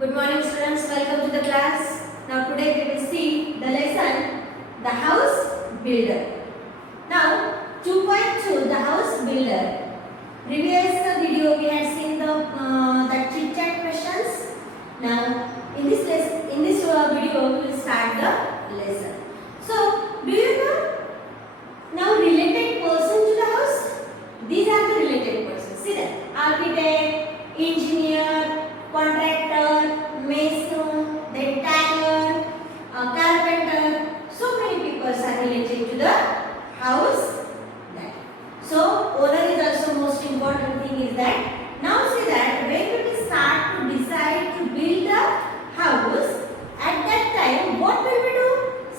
Good morning students, welcome to the class. Now today we will see the lesson the house builder. Now 2.2 the house builder. Previous video we had seen the chit chat questions. Now in this video we will start the lesson. So do you know now related person to the house? These are the related persons. See that architect, engineer, contractor, mason, then tailor, carpenter. So many people are related to the house. That. So owner is also most important thing is that. Now see that when we start to decide to build a house, at that time what will we do?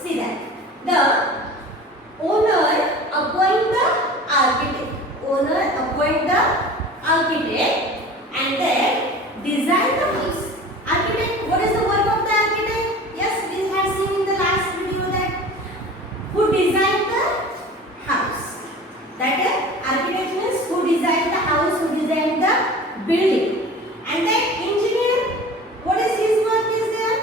See that the owner appoint the architect. Owner appoint the architect and then design the house. Architect, what is the work of the architect? Yes, we have seen in the last video that who designed the house. That architect means who designed the house, who designed the building. And then engineer, what is his work is there?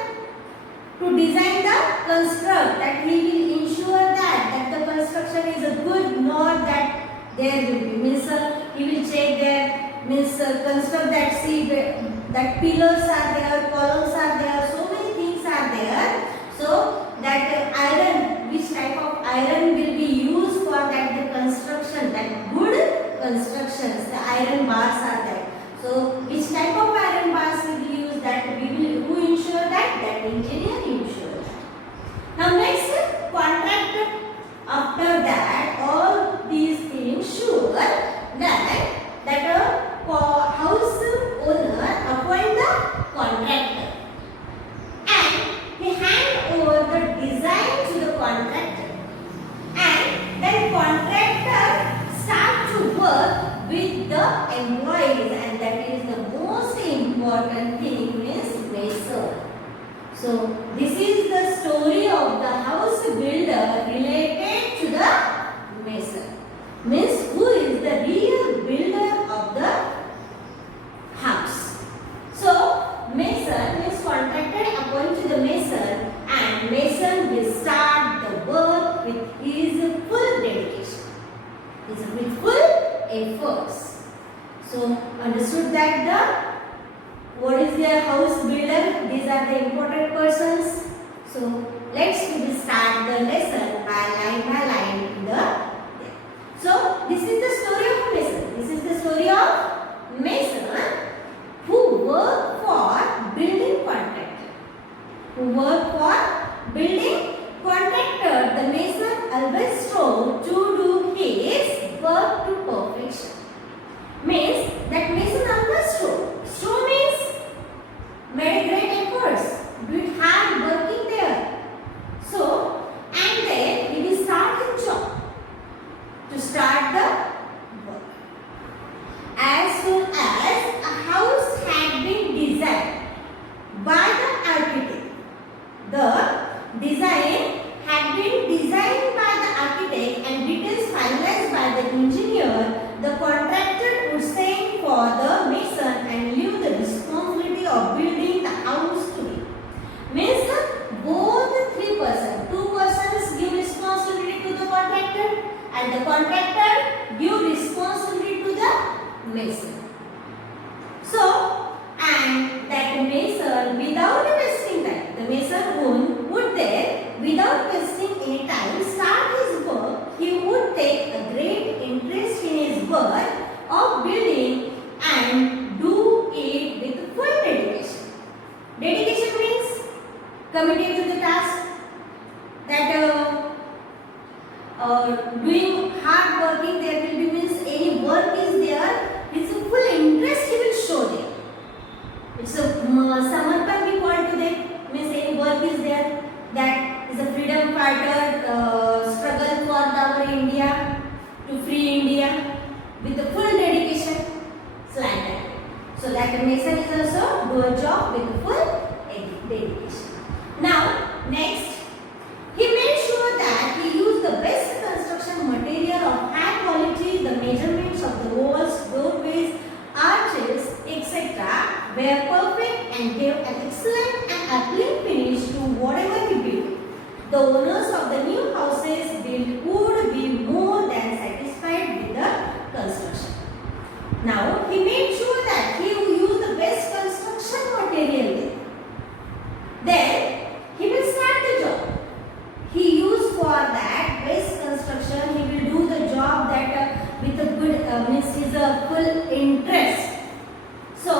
To design the construct, that he will ensure that the construction is a good, not that there will be means he will check there means construct that see that pillars are there, columns are there, so many things are there. So that iron, which type of iron will be used for that the construction, that good constructions, the iron bars are there. So which type of iron bars will be used, that we will who ensure that engineer ensure that. Now next contractor. After that all these things sure that house owner appoint the contractor and he hand over the design to the contractor and then contractor start to work with the employees, and that is the most important thing means mason. So this is the story of the house builder related to the mason. Means who is the real builder of the house. So mason means contractor appoint to the mason and mason will start the work with his full dedication. With full efforts. So understood that what is their house builder? These are the important persons. So let's start the lesson by line. So this is the story of mason. This is the story of mason who work for building contractor. Who work for building contractor. The mason always strove to do his work to perfection. Means that mason always strove. Strove means made great efforts, did hard working there. So, and then he will start the job to start the work. As soon as a house had been designed by the architect, the design had been designed by the architect and details finalized by the engineer, the contractor would send for the mason and leave the responsibility of building the house to him. Means both three persons, two persons give responsibility to the contractor and the contractor give responsibility to the mason. So, and that mason without wasting time, the mason would there without wasting any time start his work. He would take a great interest in his work of building and do it with full dedication. Dedication means committed to the task, that doing hard working there will be means any work is there, his full interest he will show there. It's a samarpan we call to them, means any work is there, that is a freedom fighter struggle for our India to free India with the full dedication. So that the mason is also do a job with full dedication. Now next, he made sure that he used the best construction material of high quality. The measurements of the walls, doorways, arches, etc. were perfect and gave an excellent and appealing finish to whatever he built. The owners of the new houses built would be more than satisfied with the construction. Now, he made sure that he would use the best construction material there. Then, he will start the job. He used for that best construction, he will do the job that with a good, means his full interest. So,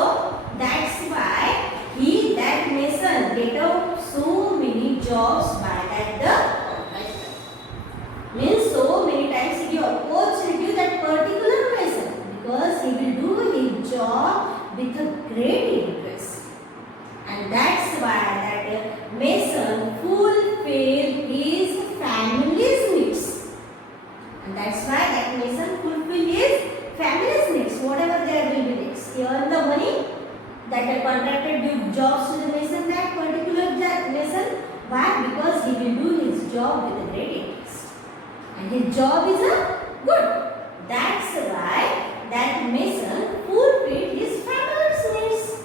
that's why that mason get out so many jobs by that the contractor. Means so many times he give opportunity to that particular mason because he will do his job with a great interest. And that's why that mason fulfill his family's needs. And that's why that mason fulfill his family's needs, whatever there will be needs. He earn the money, that the contractor give jobs to the mason, that particular mason. Why? Because he will do his job with a great interest. And his job is good. That's why that mason fulfilled his family's needs.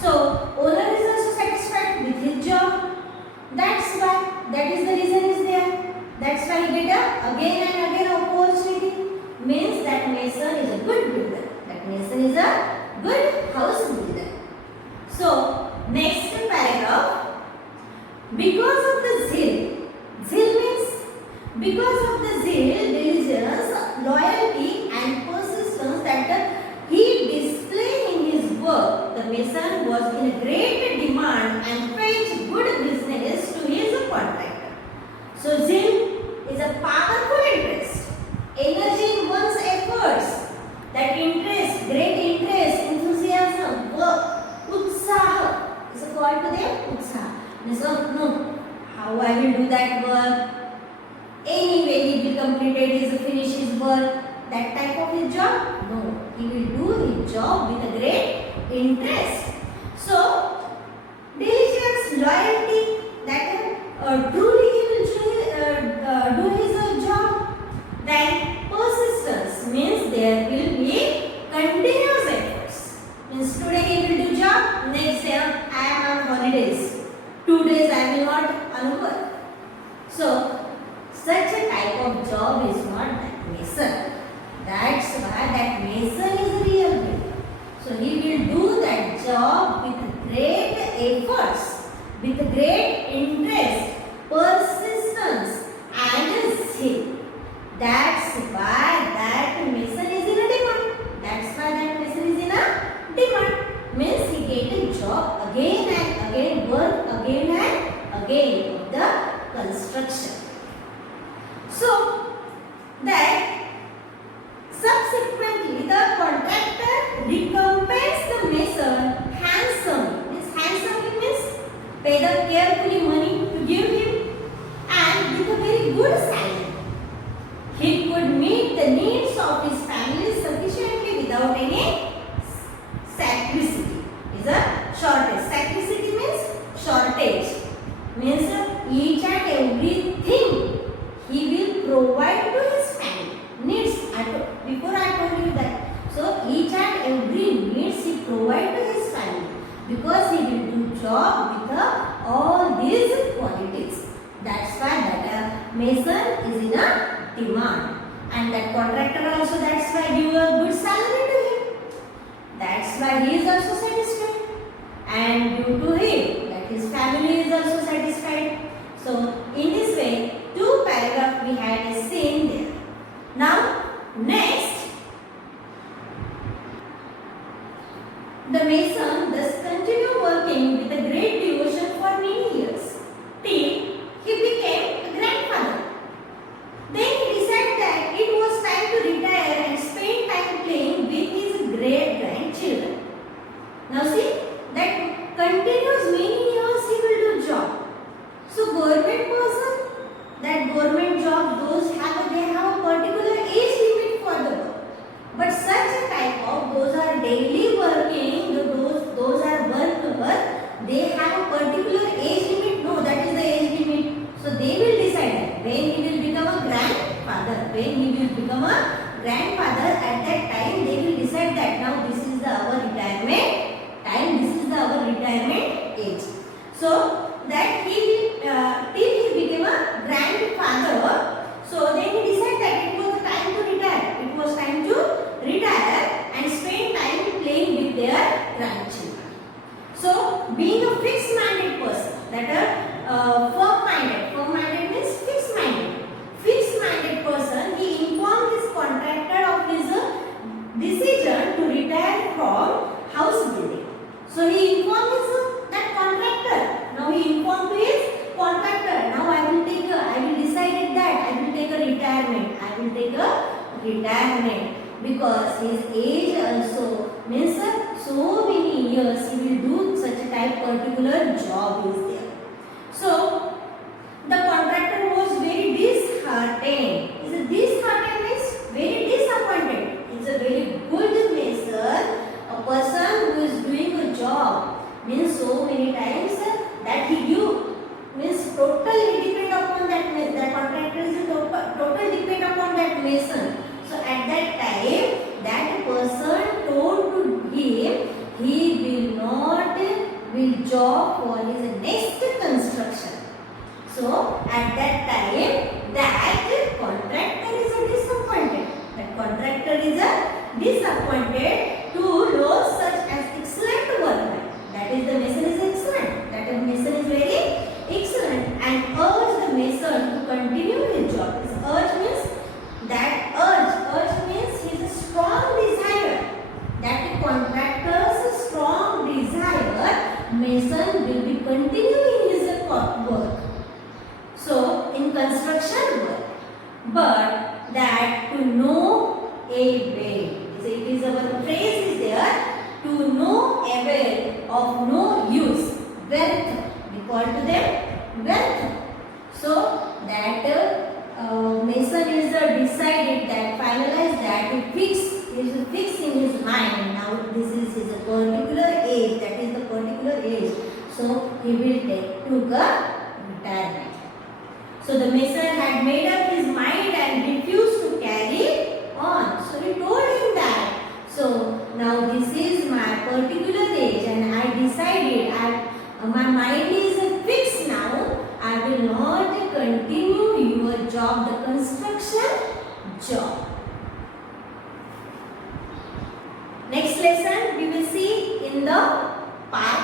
So, owner is also satisfied with his job. That's why, that is the reason is there. That's why he get again and again opportunity. Means that mason is a good builder. That mason is a good house builder. So, next paragraph. Because of the zeal. Zeal means because of the zeal, diligence, loyalty and persistence that he displayed in his work, the mason was in a great demand and fetched good business to his contractor. So, zeal is a powerful interest, energy in one's efforts, that interest, great interest, enthusiasm, work, utsaha is a call to them, utsaha. Means, no, how I will do that work, anyway he will complete his finish his work, that type of his job, no, he will do his job with a great interest. So, diligence, loyalty, that truly he will do his job. Then persistence means there will be continuous efforts. Means today he will do job, next day I am on holidays. 2 days I will not on work. So such a type of job is not that mason. That's why that mason is a real builder. So he will do that job with great efforts, with great interest, persistence and zeal. That's why that mason is in a demand. That's why that mason is in a demand. Means he get a job again and again, work again and again of the construction. So that subsequently the contractor recompensed the mason handsomely. Means handsomely means pay the carefully money to give him and with a very good salary. He could meet the needs of his family sufficiently without any scarcity. Is a shortage. Scarcity means shortage. Means each and everything he will provide to his family. Needs. Before I told you that. So each and every needs he provide to his family because he will do job with all these qualities. That's why that mason is in a demand, and that contractor also, that's why give a good salary to him. That's why he is also satisfied, and due to him that his family is also satisfied. So in this way 2 paragraphs we had seen there. Now next, the mason thus continued working with a great devotion for many years till he became a grandfather. Then he decided that it was time to retire and spend time playing with his great grandchildren. Now see, that continues many years he will do job. So government person, that government job, they have a particular age limit for the work. But such a type of, those are daily working, those are work, they have a particular age limit. No, that is the age limit. So they will decide when he will become a grandfather. When he will become a grandfather, at that time they will decide that now this is our retirement time, this is age. So that till he became a grandfather. So then he decided that it was time to retire. It was time to retire and spend time playing with their grandchildren. So being a fixed-minded person, that firm-minded means fixed-minded person, he informed his contractor of his decision to retire from house building. So he informed that contractor. Now he informed to his contractor. Now I will decide that I will take a retirement. I will take a retirement because his age also means so many years he will do such a type particular job is there. So the contractor was very disheartened. Disheartened means very disappointed. It's a very good mason. A person who is doing a job means so many times that he do means totally depend upon that mason. The contractor is totally depend upon that mason. So at that time, that person told to him he will job for his next construction. So at that time, that contractor is disappointed. That contractor is disappointed to lose such as excellent workman. That is, the mason is excellent. That mason is very excellent and urged the mason to continue his job. This urge means urge means his strong desire. That contractor's strong desire, mason will be continuing his work. So in construction work, but that to no avail. It is our phrase is there, to no avail, of no use, wealth. We call to them wealth. So that mason is decided that, finalized that, he is fixed in his mind. Now this is his particular age. That is the particular age. So he will took a retirement. So the mason had made up his mind and refused to carry on. So he told him that. So now this is my particular age and I decided, my mind is fixed now. I will not continue your job, the construction job. Next lesson we will see in the part